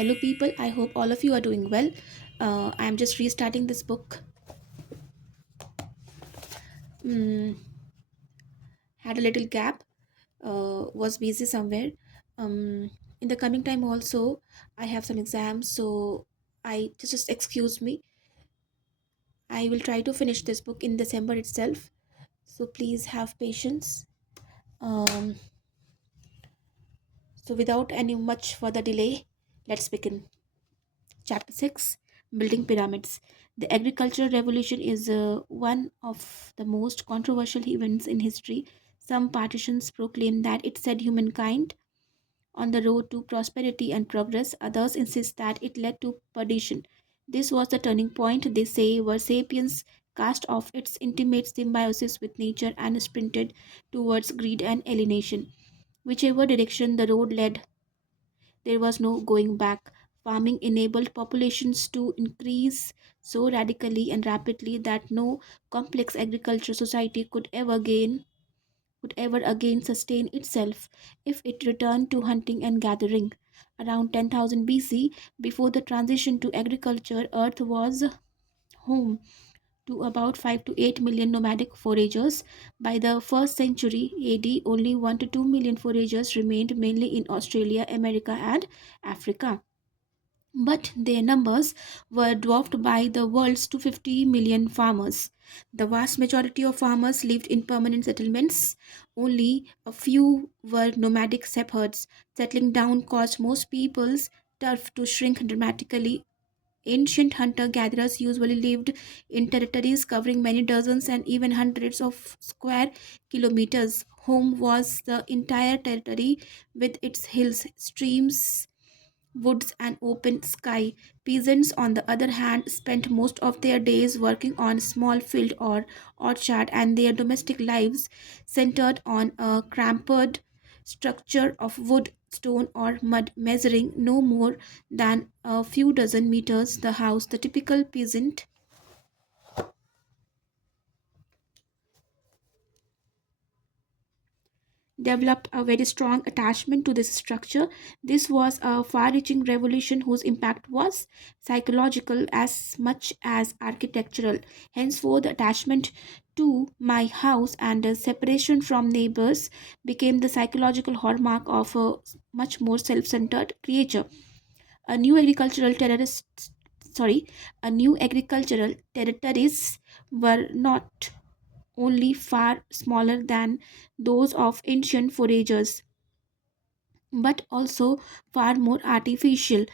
Hello, people. I hope all of you are doing well. I am just restarting this book. Mm, had a little gap, was busy somewhere. In the coming time, also, I have some exams, so I just excuse me. I will try to finish this book in December itself, so please have patience. Um, so, without any much further delay, let's begin. Chapter 6, Building Pyramids. The agricultural revolution is one of the most controversial events in history. Some partitions proclaim that it set humankind on the road to prosperity and progress, others insist that it led to perdition. This was the turning point, they say, where sapiens cast off its intimate symbiosis with nature and sprinted towards greed and alienation. Whichever direction the road led, there was no going back. Farming enabled populations to increase so radically and rapidly that no complex agricultural society could ever again sustain itself if it returned to hunting and gathering. Around 10,000 BC, before the transition to agriculture, Earth was home to about 5 to 8 million nomadic foragers. By the 1st century AD, only 1 to 2 million foragers remained, mainly in Australia, America, and Africa. But their numbers were dwarfed by the world's 250 million farmers. The vast majority of farmers lived in permanent settlements. Only a few were nomadic shepherds. Settling down caused most people's turf to shrink dramatically. Ancient hunter gatherers usually lived in territories covering many dozens and even hundreds of square kilometers. Home was the entire territory with its hills, streams, woods, and open sky. Peasants, on the other hand, spent most of their days working on small field or orchard, and their domestic lives centered on a cramped structure of wood, stone, or mud, measuring no more than a few dozen meters. The house, the typical peasant developed a very strong attachment to this structure. This was a far reaching revolution whose impact was psychological as much as architectural. Henceforth, attachment to my house and separation from neighbors became the psychological hallmark of a much more self centered creature. A new agricultural terrorist sorry, a new agricultural territories were not only far smaller than those of ancient foragers, but also far more artificial.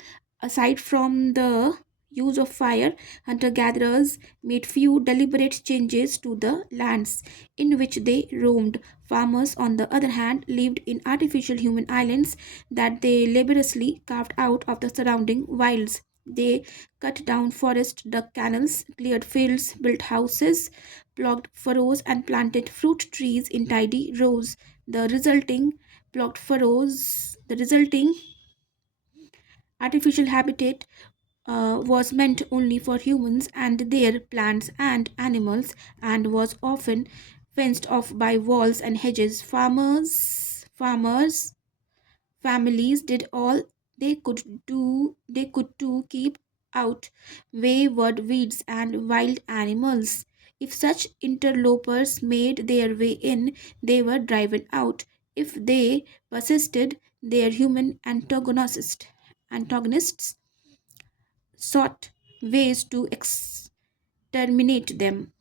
Aside from the use of fire, hunter gatherers made few deliberate changes to the lands in which they roamed. Farmers, on the other hand, lived in artificial human islands that they laboriously carved out of the surrounding wilds. They cut down forests, dug canals, cleared fields, built houses, ploughed furrows, and planted fruit trees in tidy rows. The resulting artificial habitat was meant only for humans and their plants and animals, and was often fenced off by walls and hedges. Farmers Families did all they could to keep out wayward weeds and wild animals. If such interlopers made their way in, they were driven out. If they persisted, their human antagonists sought ways to exterminate them.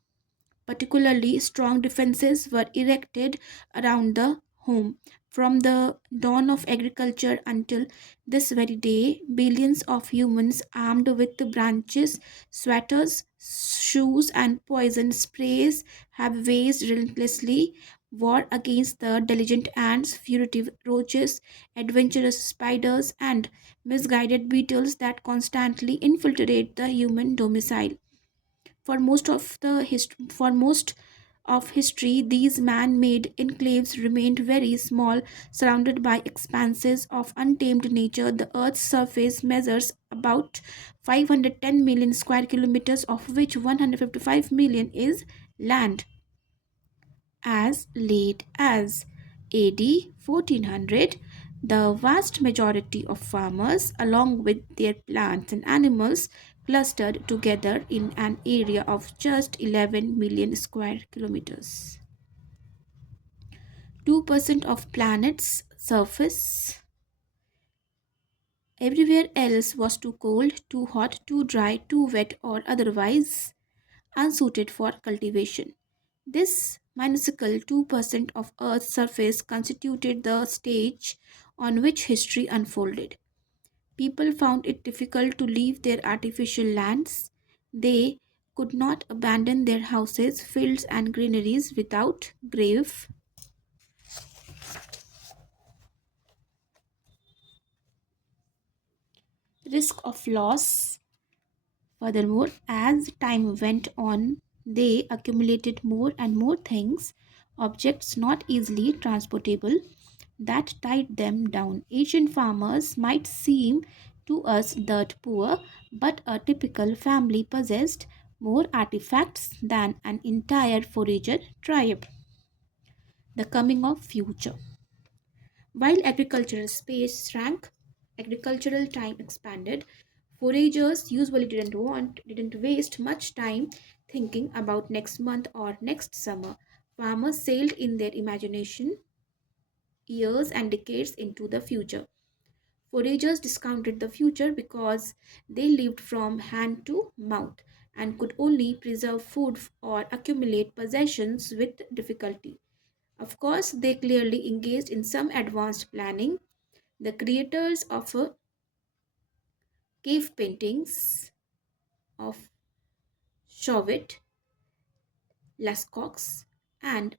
Particularly strong defenses were erected around the home. From the dawn of agriculture until this very day, billions of humans armed with branches, sweaters, shoes, and poison sprays have waged relentlessly war against the diligent ants, fugitive roaches, adventurous spiders, and misguided beetles that constantly infiltrate the human domicile. For most of history, these man-made enclaves remained very small, surrounded by expanses of untamed nature. The Earth's surface measures about 510 million square kilometers, of which 155 million is land. As late as AD 1400, The vast majority of farmers, along with their plants and animals, clustered together in an area of just 11 million square kilometers. 2% of planet's surface. Everywhere else was too cold, too hot, too dry, too wet, or otherwise unsuited for cultivation. This minuscule 2% of Earth's surface constituted the stage on which history unfolded. People found it difficult to leave their artificial lands. They could not abandon their houses, fields, and granaries without grave risk of loss. Furthermore, as time went on, they accumulated more and more things, objects not easily transportable, that tied them down. Asian farmers might seem to us dirt poor, but a typical family possessed more artifacts than an entire forager tribe. The coming of future. While agricultural space shrank, agricultural time expanded. Foragers usually didn't waste much time thinking about next month or next summer. Farmers sailed in their imagination years and decades into the future. Foragers discounted the future because they lived from hand to mouth and could only preserve food or accumulate possessions with difficulty. Of course, they clearly engaged in some advanced planning. The creators of cave paintings of Chauvet, Lascaux, and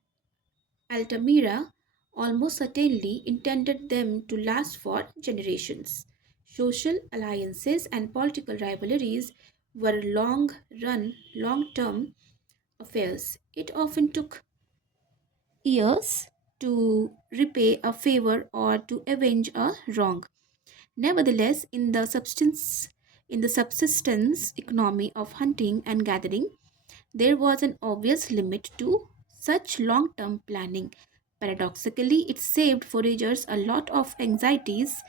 Altamira almost certainly intended them to last for generations. Social alliances and political rivalries were long run, long term affairs. It often took years to repay a favor or to avenge a wrong. Nevertheless, in the subsistence economy of hunting and gathering, there was an obvious limit to such long term planning. Paradoxically, it saved foragers a lot of anxieties.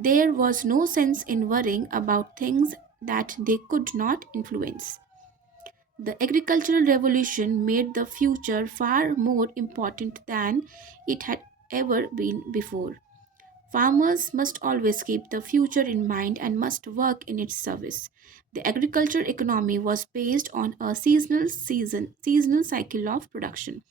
There was no sense in worrying about things that they could not influence. The agricultural revolution made the future far more important than it had ever been before. Farmers must always keep the future in mind and must work in its service. The agriculture economy was based on a seasonal cycle of production,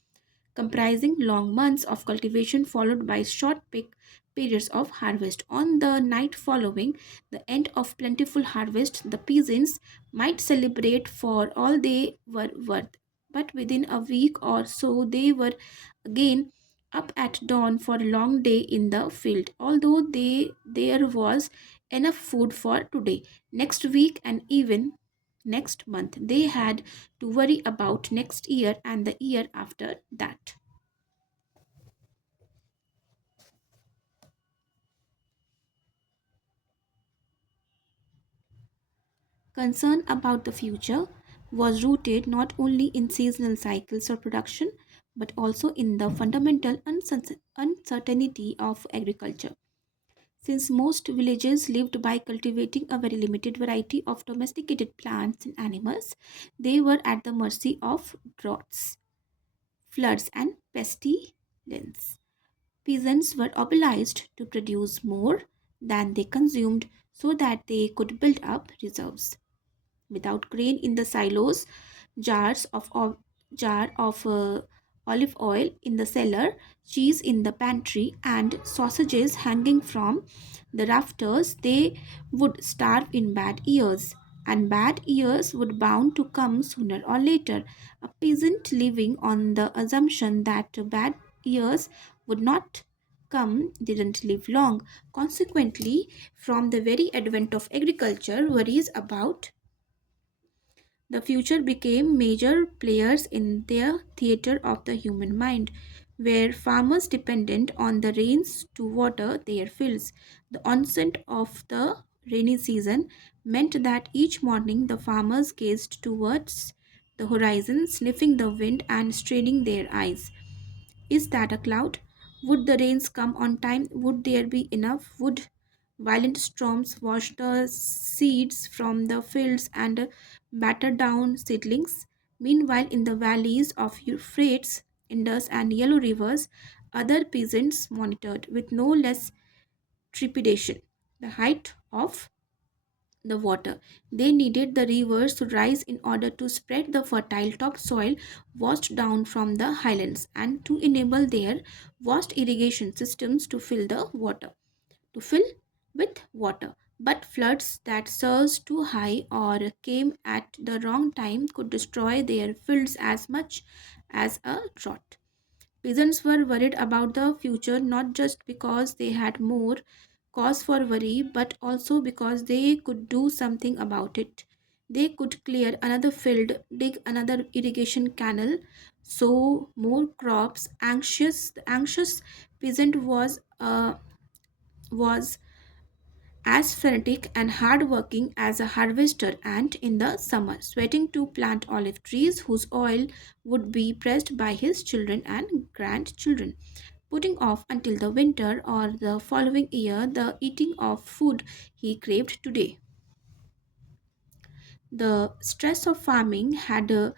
comprising long months of cultivation followed by short peak periods of harvest. On the night following the end of plentiful harvest, the peasants might celebrate for all they were worth. But within a week or so, they were again up at dawn for a long day in the field. Although there was enough food for today, next week, and even next month, they had to worry about next year and the year after that. Concern about the future was rooted not only in seasonal cycles of production but also in the fundamental uncertainty of agriculture. Since most villages lived by cultivating a very limited variety of domesticated plants and animals, they were at the mercy of droughts, floods, and pestilence. Peasants were obliged to produce more than they consumed so that they could build up reserves. Without grain in the silos, jars of jar of olive oil in the cellar, cheese in the pantry, and sausages hanging from the rafters, they would starve in bad years. And bad years would bound to come sooner or later. A peasant living on the assumption that bad years would not come didn't live long. Consequently, from the very advent of agriculture, worries about the future became major players in their theater of the human mind, where farmers depended on the rains to water their fields. The onset of the rainy season meant that each morning the farmers gazed towards the horizon, sniffing the wind and straining their eyes. Is that a cloud? Would the rains come on time? Would there be enough? Would violent storms wash the seeds from the fields and batter down seedlings? Meanwhile, in the valleys of Euphrates, Indus, and Yellow rivers, other peasants monitored with no less trepidation the height of the water. They needed the rivers to rise in order to spread the fertile topsoil washed down from the highlands and to enable their vast irrigation systems to fill with water. But floods that surged too high or came at the wrong time could destroy their fields as much as a drought. Peasants were worried about the future not just because they had more cause for worry, but also because they could do something about it. They could clear another field, dig another irrigation canal, sow more crops. The anxious peasant was as frenetic and hardworking as a harvester ant in the summer, sweating to plant olive trees whose oil would be pressed by his children and grandchildren, putting off until the winter or the following year the eating of food he craved today. The stress of farming had a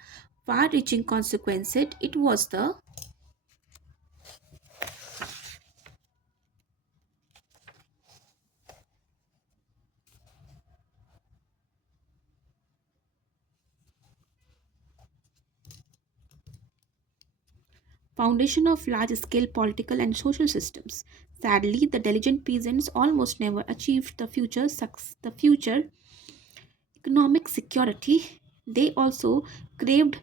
far reaching consequences. It was the foundation of large scale political and social systems. Sadly, the diligent peasants almost never achieved the future economic security they also craved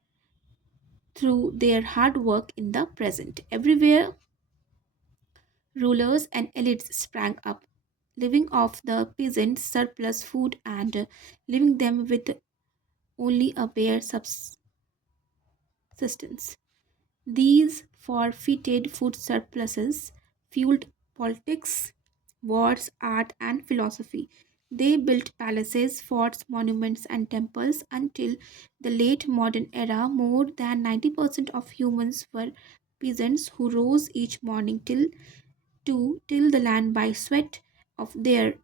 through their hard work in the present. Everywhere, rulers and elites sprang up, living off the peasants' surplus food and leaving them with only a bare subsistence. These forfeited food surpluses fueled politics, wars, art, and philosophy. They built palaces, forts, monuments, and temples until the late modern era. More than 90% of humans were peasants who rose each morning to till the land by sweat of their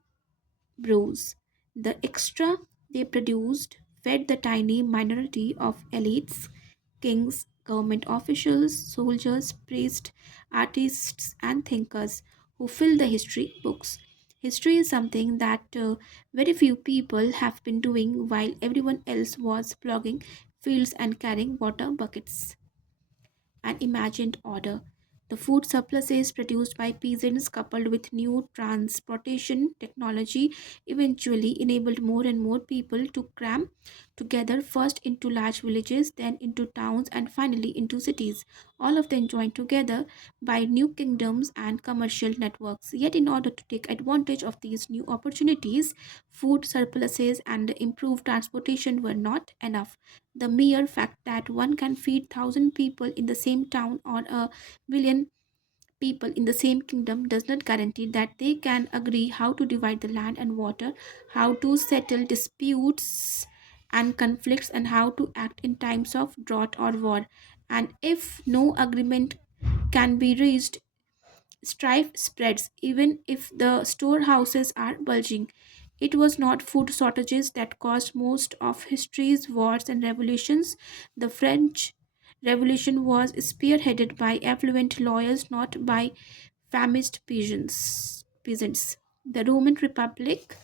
brows. The extra they produced fed the tiny minority of elites, kings, government officials, soldiers, priests, artists, and thinkers who fill the history books. History is something that very few people have been doing while everyone else was plouging fields and carrying water buckets. An imagined order. The food surpluses produced by peasants, coupled with new transportation technology, eventually enabled more and more people to cram together first into large villages, then into towns, and finally into cities, all of them joined together by new kingdoms and commercial networks. Yet, in order to take advantage of these new opportunities, food surpluses and improved transportation were not enough. The mere fact that one can feed 1,000 people in the same town or a billion people in the same kingdom does not guarantee that they can agree how to divide the land and water, how to settle disputes and conflicts, and how to act in times of drought or war. And if no agreement can be reached, strife spreads, even if the storehouses are bulging. It was not food shortages that caused most of history's wars and revolutions. The French Revolution was spearheaded by affluent lawyers, not by famished peasants. The Roman Republic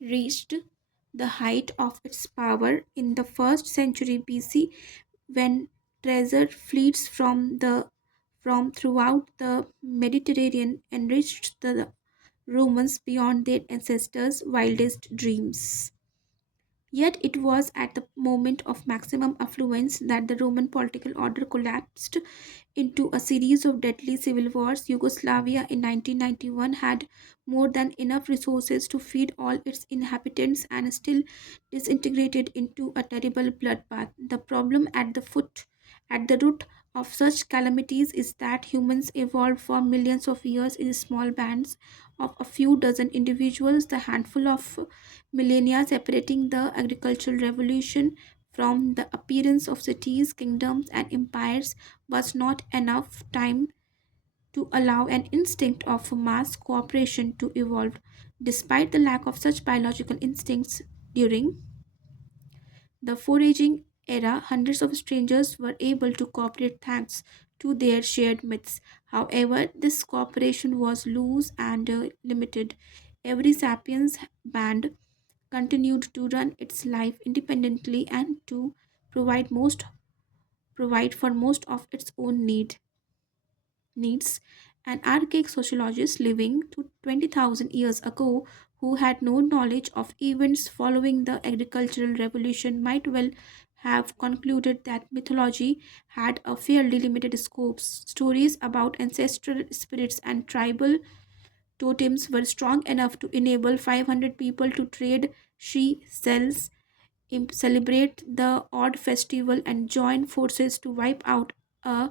reached the height of its power in the first century BC when treasure fleets from throughout the Mediterranean enriched the Romans beyond their ancestors' wildest dreams. Yet it was at the moment of maximum affluence that the Roman political order collapsed into a series of deadly civil wars. Yugoslavia in 1991 had more than enough resources to feed all its inhabitants and still disintegrated into a terrible bloodbath. The problem at the root of such calamities is that humans evolved for millions of years in small bands of a few dozen individuals. The handful of millennia separating the agricultural revolution from the appearance of cities, kingdoms, and empires was not enough time to allow an instinct of mass cooperation to evolve. Despite the lack of such biological instincts during the foraging era, hundreds of strangers were able to cooperate thanks to their shared myths. However, this cooperation was loose and limited. Every sapiens band continued to run its life independently and to provide most provide for most of its own needs. An archaic sociologist living to 20,000 years ago who had no knowledge of events following the agricultural revolution might well have concluded that mythology had a fairly limited scope. Stories about ancestral spirits and tribal totems were strong enough to enable 500 people to trade she cells, celebrate the odd festival, and join forces to wipe out a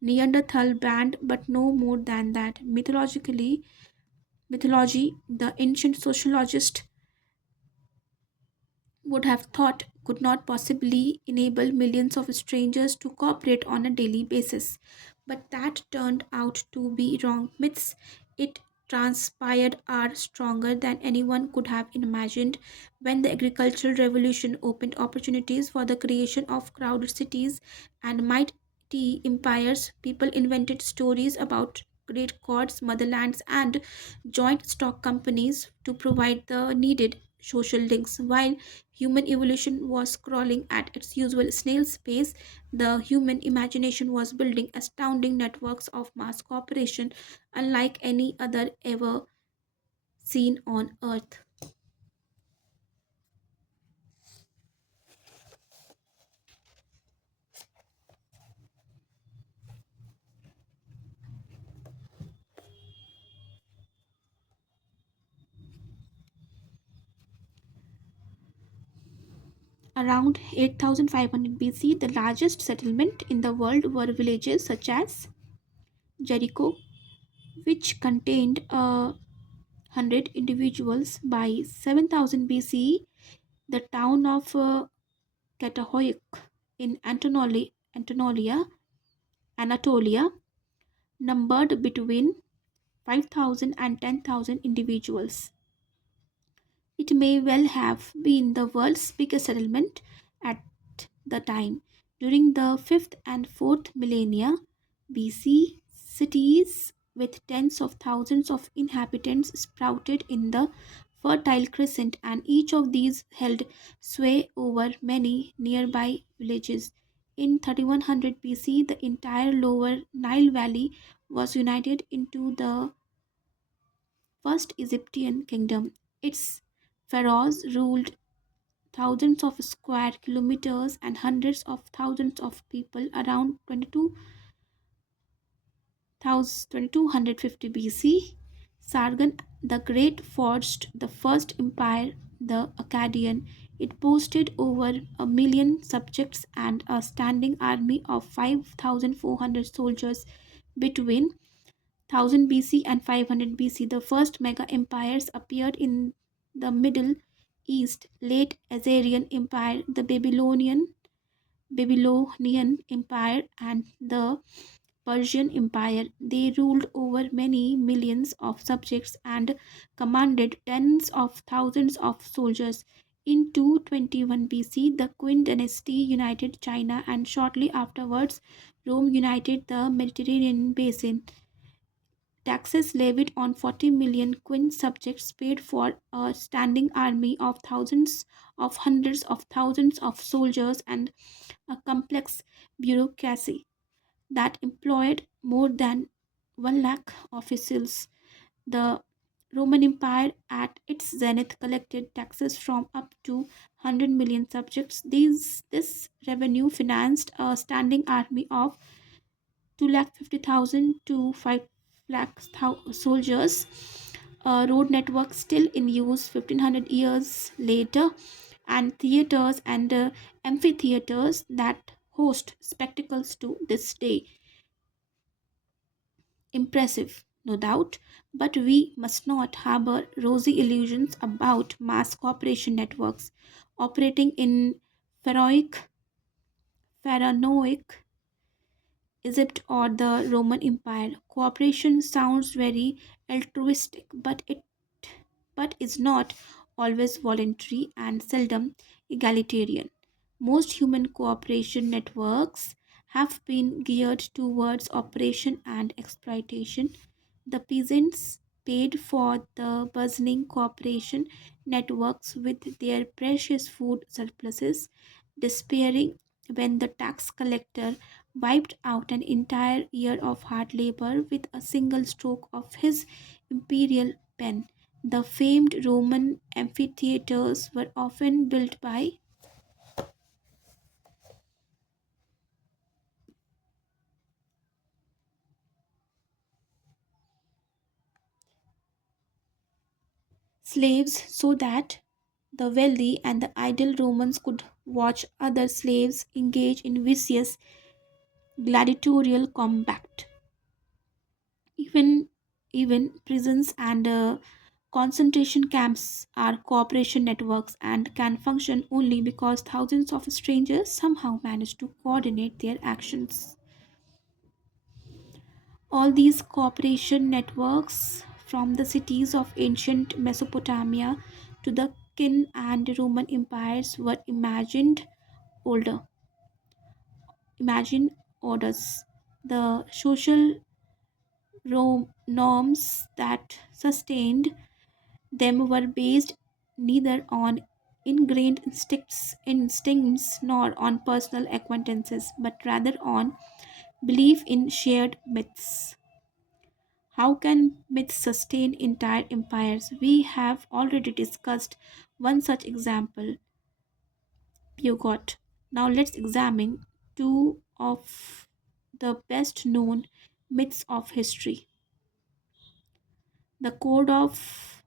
Neanderthal band, but no more than that. Mythology, the ancient sociologist would have thought could not possibly enable millions of strangers to cooperate on a daily basis. But that turned out to be wrong. Myths, it transpired, are stronger than anyone could have imagined. When the agricultural revolution opened opportunities for the creation of crowded cities and mighty empires, people invented stories about great gods, motherlands, and joint stock companies to provide the needed social links. While human evolution was crawling at its usual snail's pace, the human imagination was building astounding networks of mass cooperation unlike any other ever seen on Earth. Around 8500 BC, the largest settlement in the world were villages such as Jericho, which contained 100 individuals. By 7000 BC, the town of Catahoic in Anatolia numbered between 5,000 and 10,000 individuals. It may well have been the world's biggest settlement at the time. During the 5th and 4th millennia BC, cities with tens of thousands of inhabitants sprouted in the Fertile Crescent, and each of these held sway over many nearby villages. In 3100 BC, the entire lower Nile Valley was united into the First Egyptian kingdom. Its pharaohs ruled thousands of square kilometers and hundreds of thousands of people around 2250 BC. Sargon the Great forged the first empire, the Akkadian. It boasted over a million subjects and a standing army of 5,400 soldiers. Between 1000 BC and 500 BC, the first mega empires appeared in the Middle East. Late Assyrian Empire, the Babylonian Empire, and the Persian Empire. They ruled over many millions of subjects and commanded tens of thousands of soldiers. In 221 BC, the Qin dynasty united China, and shortly afterwards, Rome united the Mediterranean basin. Taxes levied on 40 million Qin subjects paid for a standing army of thousands of hundreds of thousands of soldiers and a complex bureaucracy that employed more than 1 lakh officials. The Roman Empire at its zenith collected taxes from up to 100 million subjects. This revenue financed a standing army of 250,000 to 5 lakh soldiers. A road network still in use 1500 years later, and theaters and amphitheaters that host spectacles to this day. Impressive, no doubt, but we must not harbor rosy illusions about mass cooperation networks operating in Pharaohic, Pharaohic Egypt or the Roman Empire. Cooperation sounds very altruistic, but is not always voluntary and seldom egalitarian. Most human cooperation networks have been geared towards operation and exploitation. The peasants paid for the bustling cooperation networks with their precious food surpluses, despairing when the tax collector wiped out an entire year of hard labor with a single stroke of his imperial pen. The famed Roman amphitheaters were often built by slaves so that the wealthy and the idle Romans could watch other slaves engage in vicious gladiatorial combat. Even even prisons and concentration camps are cooperation networks and can function only because thousands of strangers somehow manage to coordinate their actions. All these cooperation networks, from the cities of ancient Mesopotamia to the Kin and Roman empires, were older, imagined orders. The social norms that sustained them were based neither on instincts nor on personal acquaintances, but rather on belief in shared myths. How can myths sustain entire empires? We have already discussed one such example, Pugott. Now let's examine two of the best known myths of history. The Code of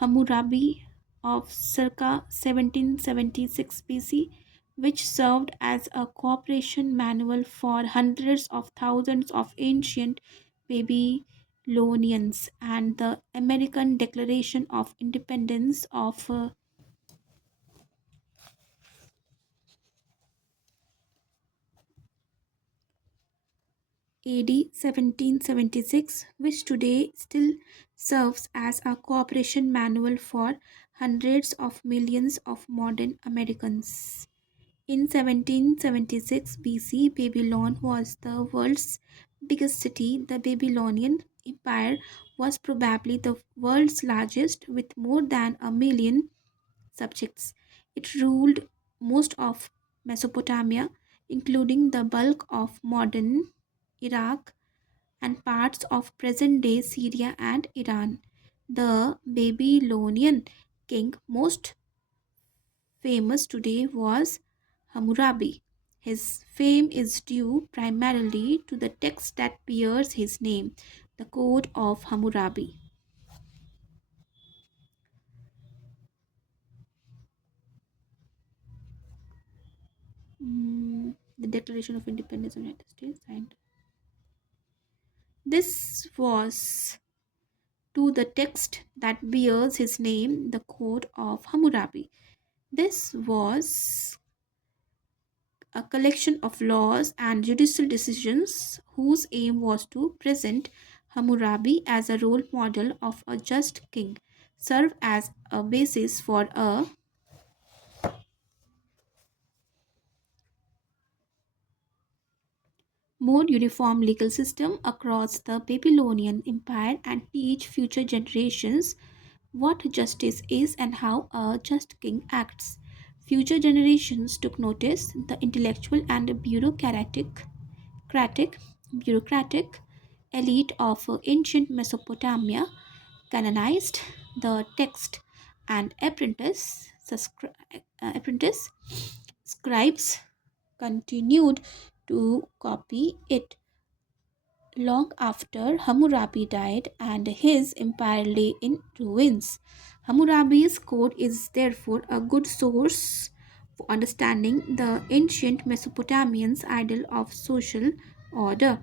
Hammurabi of circa 1776 BC, which served as a cooperation manual for hundreds of thousands of ancient Babylonians, and the American Declaration of Independence of AD 1776, which today still serves as a cooperation manual for hundreds of millions of modern Americans. In 1776 BC, Babylon was the world's biggest city. The Babylonian Empire was probably the world's largest, with more than a million subjects. It ruled most of Mesopotamia, including the bulk of modern Iraq and parts of present day Syria and Iran. The Babylonian king most famous today was Hammurabi. His fame is due primarily to the text that bears his name, the Code of Hammurabi. The Declaration of Independence of the United States. And this was to the text that bears his name, the Code of Hammurabi. This was a collection of laws and judicial decisions whose aim was to present Hammurabi as a role model of a just king, serve as a basis for a more uniform legal system across the Babylonian Empire, and teach future generations what justice is and how a just king acts. Future generations took notice. The intellectual and bureaucratic, bureaucratic elite of ancient Mesopotamia canonized the text, and apprentice scribes continued to copy it long after Hammurabi died and his empire lay in ruins. Hammurabi's code is therefore a good source for understanding the ancient Mesopotamians' ideal of social order.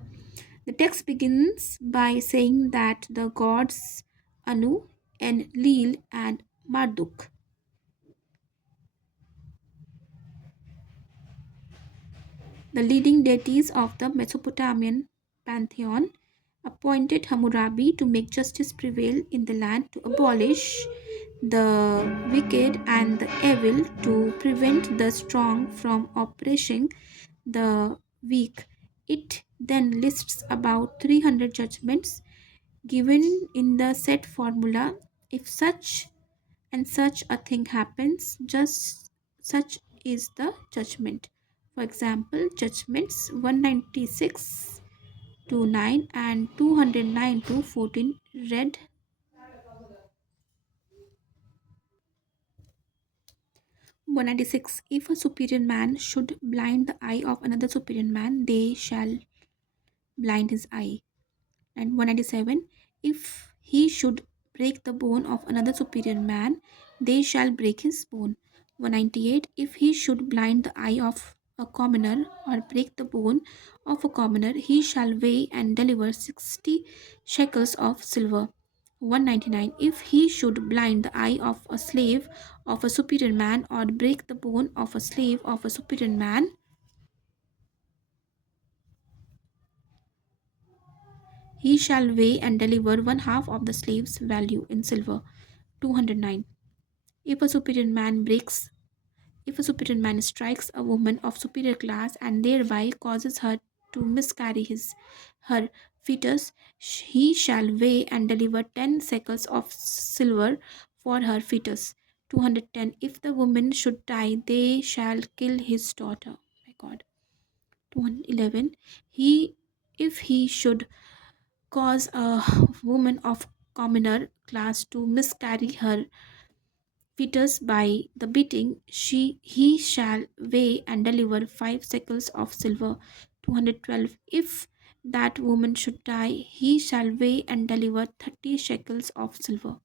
The text begins by saying that the gods Anu, Enlil, and Marduk The leading deities of the Mesopotamian pantheon appointed Hammurabi to make justice prevail in the land, to abolish the wicked and the evil, to prevent the strong from oppressing the weak. It then lists about 300 judgments given in the set formula. If such and such a thing happens, just such is the judgment. For example, judgments 196 to 9 and 209 to 14 read 196. If a superior man should blind the eye of another superior man, they shall blind his eye. And 197, if he should break the bone of another superior man, they shall break his bone. 198, if he should blind the eye of a commoner or break the bone of a commoner, he shall weigh and deliver 60 shekels of silver. 199, if he should blind the eye of a slave of a superior man or break the bone of a slave of a superior man, he shall weigh and deliver one half of the slave's value in silver. 209. If a superior man breaks, if a superior man strikes a woman of superior class and thereby causes her to miscarry her fetus, he shall weigh and deliver 10 shekels of silver for her fetus. 210. If the woman should die, they shall kill his daughter. My God. 211. He, if he should cause a woman of commoner class to miscarry her fetus by the beating, he shall weigh and deliver 5 shekels of silver. 212. If that woman should die, he shall weigh and deliver 30 shekels of silver.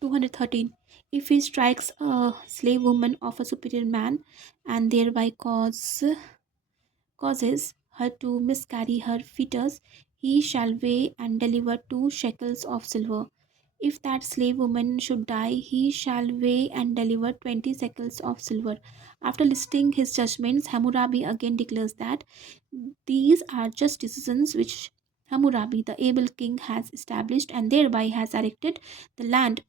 213. If he strikes a slave woman of a superior man and thereby causes her to miscarry her fetus, he shall weigh and deliver 2 shekels of silver. If that slave woman should die, he shall weigh and deliver 20 shekels of silver. After listing his judgments, Hammurabi again declares that these are just decisions which Hammurabi, the able king, has established and thereby has directed the land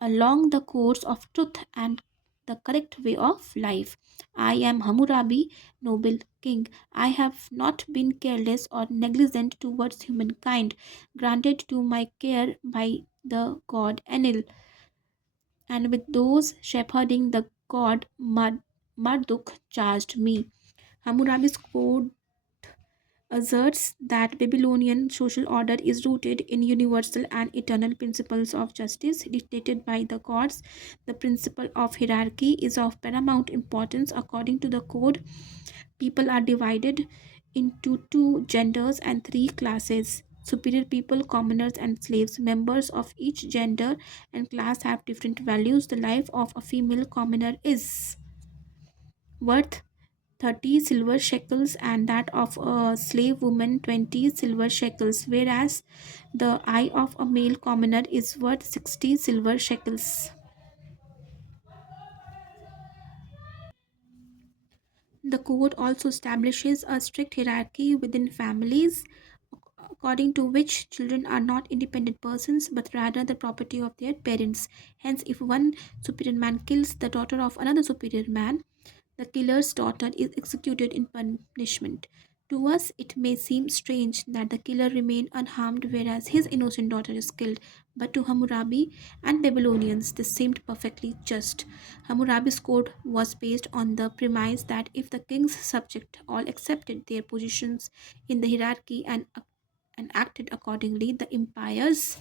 along the course of truth and the correct way of life. I am Hammurabi, noble king. I have not been careless or negligent towards humankind, granted to my care by the god Enil, and with those shepherding the god Marduk charged me. Hammurabi's code asserts that Babylonian social order is rooted in universal and eternal principles of justice dictated by the gods. The principle of hierarchy is of paramount importance. According to the code, people are divided into two genders and three classes. Superior people, commoners, and slaves. Members of each gender and class have different values. The life of a female commoner is worth 30 silver shekels and that of a slave woman 20 silver shekels, whereas the eye of a male commoner is worth 60 silver shekels. The code also establishes a strict hierarchy within families, according to which children are not independent persons but rather the property of their parents. Hence, if one superior man kills the daughter of another superior man, the killer's daughter is executed in punishment. To us, it may seem strange that the killer remained unharmed whereas his innocent daughter is killed, but to Hammurabi and Babylonians, this seemed perfectly just. Hammurabi's code was based on the premise that if the king's subjects all accepted their positions in the hierarchy and acted accordingly, the empire's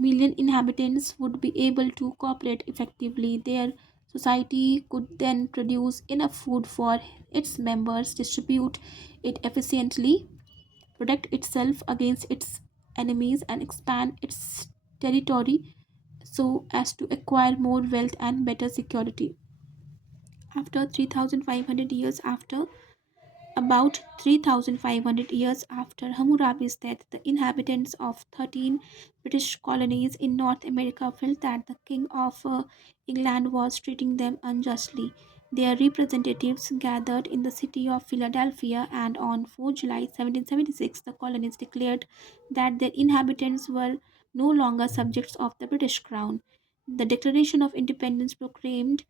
million inhabitants would be able to cooperate effectively. Their society could then produce enough food for its members, distribute it efficiently, protect itself against its enemies, and expand its territory so as to acquire more wealth and better security. after 3500 years after About 3,500 years after Hammurabi's death, the inhabitants of 13 British colonies in North America felt that the King of England was treating them unjustly. Their representatives gathered in the city of Philadelphia, and on 4 July 1776, the colonies declared that their inhabitants were no longer subjects of the British Crown. The Declaration of Independence proclaimed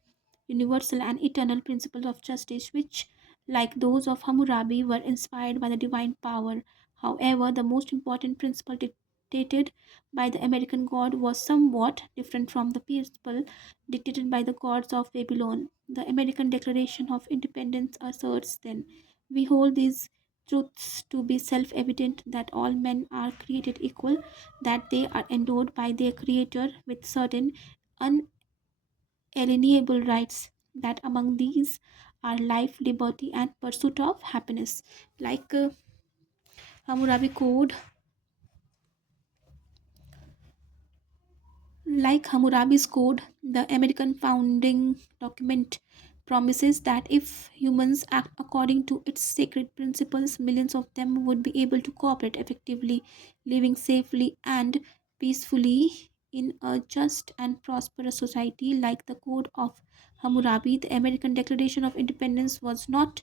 universal and eternal principles of justice, which, like those of Hammurabi, were inspired by the divine power. However, the most important principle dictated by the American god was somewhat different from the principle dictated by the gods of Babylon. The American Declaration of Independence asserts then, we hold these truths to be self evident that all men are created equal, that they are endowed by their Creator with certain alienable rights, that among these are life, liberty, and pursuit of happiness. Like Hammurabi Code, like Hammurabi's Code, the American founding document promises that if humans act according to its sacred principles, millions of them would be able to cooperate effectively, living safely and peacefully in a just and prosperous society like the Code of Hammurabi. The American Declaration of Independence was not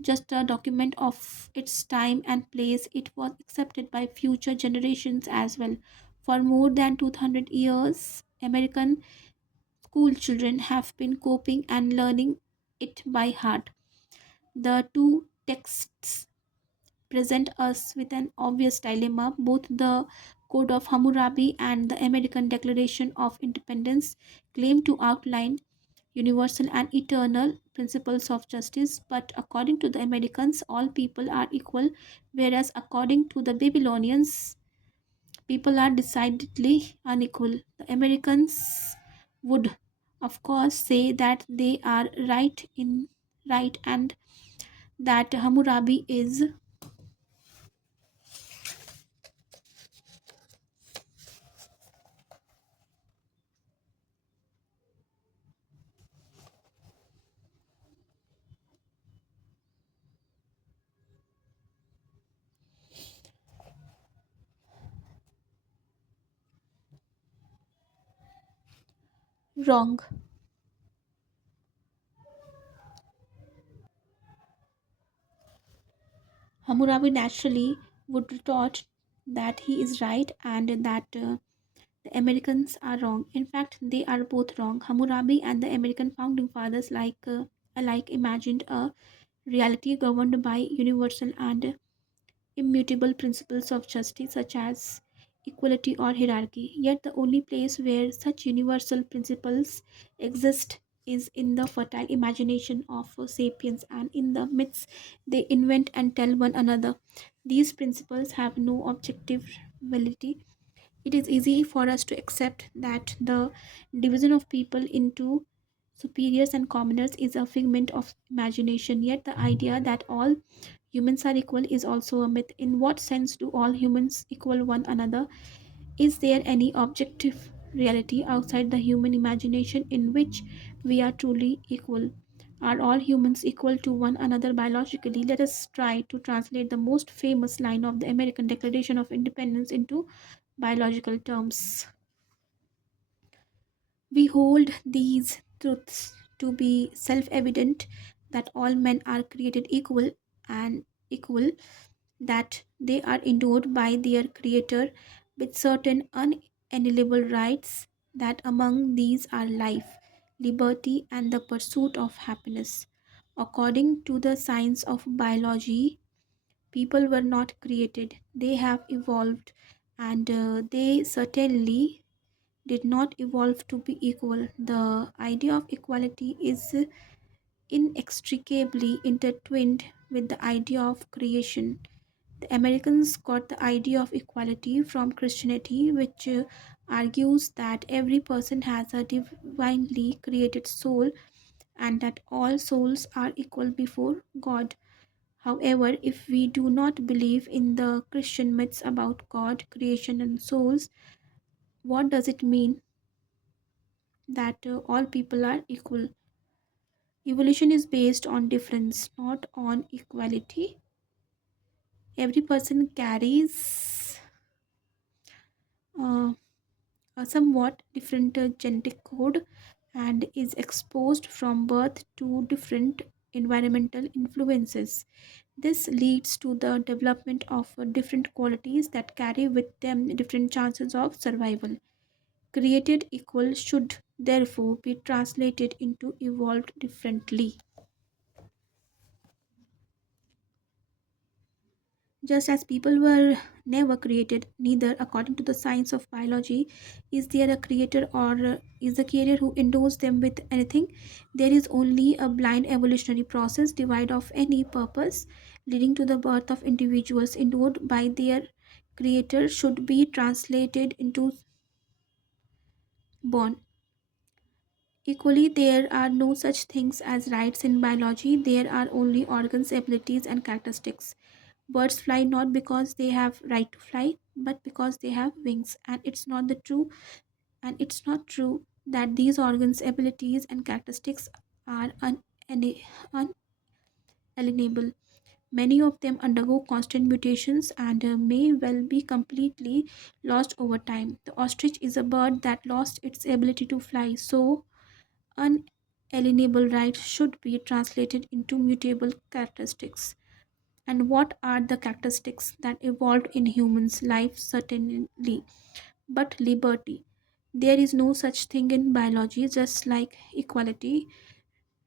just a document of its time and place, it was accepted by future generations as well. For more than 200 years, American school children have been coping and learning it by heart. The two texts present us with an obvious dilemma. Both the Code of Hammurabi and the American Declaration of Independence claim to outline universal and eternal principles of justice, but according to the Americans, all people are equal, whereas according to the Babylonians, people are decidedly unequal. The Americans would, of course, say that they are right and that Hammurabi is wrong. Hammurabi naturally would retort that he is right and that the Americans are wrong. In fact, they are both wrong. Hammurabi and the American founding fathers alike imagined a reality governed by universal and immutable principles of justice such as equality or hierarchy. Yet the only place where such universal principles exist is in the fertile imagination of sapiens and in the myths they invent and tell one another. These principles have no objective validity. It is easy for us to accept that the division of people into superiors and commoners is a figment of imagination, yet the idea that all humans are equal is also a myth. In what sense do all humans equal one another? Is there any objective reality outside the human imagination in which we are truly equal? Are all humans equal to one another biologically? Let us try to translate the most famous line of the American Declaration of Independence into biological terms. We hold these truths to be self evident, that all men are created and equal, that they are endowed by their Creator with certain unalienable rights, that among these are life, liberty, and the pursuit of happiness. According to the science of biology, people were not created, they have evolved, and they certainly did not evolve to be equal. The idea of equality is inextricably intertwined with the idea of creation. The Americans got the idea of equality from Christianity, which argues that every person has a divinely created soul and that all souls are equal before God. However, if we do not believe in the Christian myths about God, creation, and souls, what does it mean that all people are equal? Evolution is based on difference, not on equality. Every person carries uh, a somewhat different genetic code and is exposed from birth to different environmental influences. This leads to the development of different qualities that carry with them different chances of survival. Created equal should therefore be translated into evolved differently. Just as people were never created, neither, according to the science of biology, is there a creator or is the creator who endows them with anything. There is only a blind evolutionary process devoid of any purpose, leading to the birth of individuals endowed by their creator should be translated into born. Equally, there are no such things as rights in biology, there are only organs, abilities, and characteristics. Birds fly not because they have right to fly, but because they have wings. And it's not true that these organs, abilities, and characteristics are unalienable. Many of them undergo constant mutations and may well be completely lost over time. The ostrich is a bird that lost its ability to fly, so unalienable rights should be translated into mutable characteristics. And what are the characteristics that evolved in humans' life? Certainly, but liberty. There is no such thing in biology, just like equality,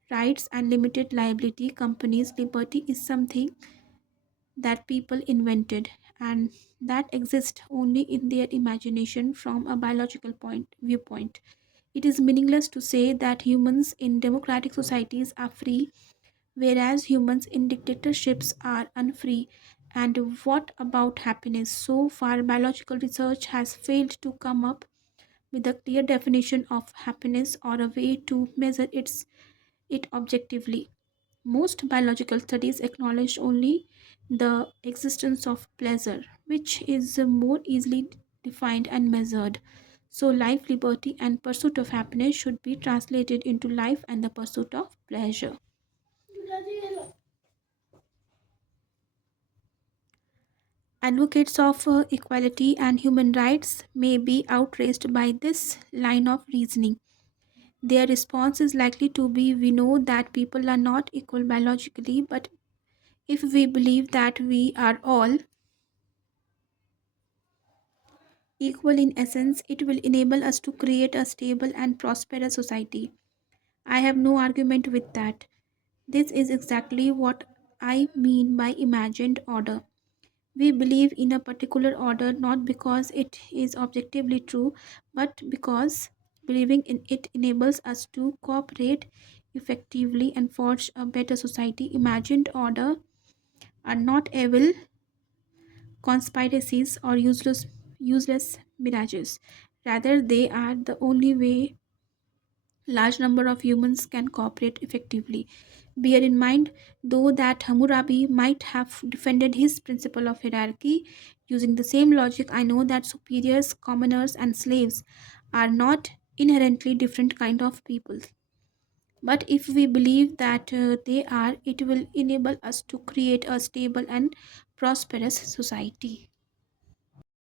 rights, and limited liability companies. Liberty is something that people invented and that exists only in their imagination from a biological point viewpoint. It is meaningless to say that humans in democratic societies are free, whereas humans in dictatorships are unfree. And what about happiness? So far, biological research has failed to come up with a clear definition of happiness or a way to measure it objectively. Most biological studies acknowledge only the existence of pleasure, which is more easily defined and measured. So, life, liberty, and pursuit of happiness should be translated into life and the pursuit of pleasure. Advocates of equality and human rights may be outraged by this line of reasoning. Their response is likely to be, we know that people are not equal biologically, but if we believe that we are all equal in essence, it will enable us to create a stable and prosperous society. I have no argument with that. This is exactly what I mean by imagined order. We believe in a particular order not because it is objectively true, but because believing in it enables us to cooperate effectively and forge a better society. Imagined order are not evil conspiracies or useless mirages. Rather, they are the only way large number of humans can cooperate effectively. Bear in mind, though, that Hammurabi might have defended his principle of hierarchy using the same logic. I know that superiors, commoners, and slaves are not inherently different kind of people. But if we believe that they are, it will enable us to create a stable and prosperous society.